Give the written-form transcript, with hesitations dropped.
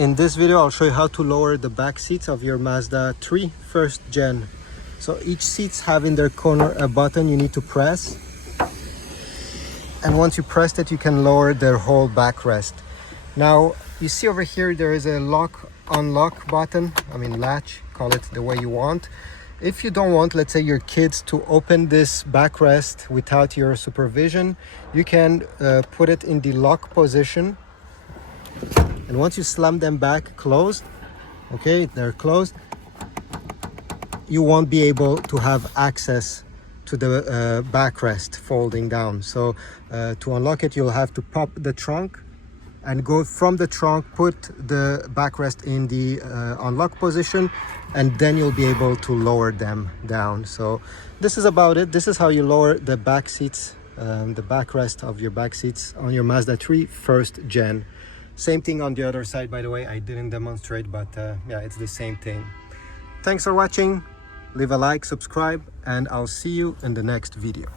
In this video, I'll show you how to lower the back seats of your Mazda 3 first gen. So each seats have in their corner a button you need to press. And once you press it, you can lower their whole backrest. Now, you see over here, there is a lock unlock button. Latch, call it the way you want. If you don't want, let's say, your kids to open this backrest without your supervision, you can put it in the lock position. And once you slam them back closed, okay, they're closed, you won't be able to have access to the backrest folding down. So to unlock it, you'll have to pop the trunk and go from the trunk, put the backrest in the unlock position, and then you'll be able to lower them down. So this is about it. This is how you lower the back seats, the backrest of your back seats on your Mazda 3 first gen. Same thing on the other side, by the way. I didn't demonstrate, but yeah, it's the same thing. Thanks for watching. Leave a like, subscribe, and I'll see you in the next video.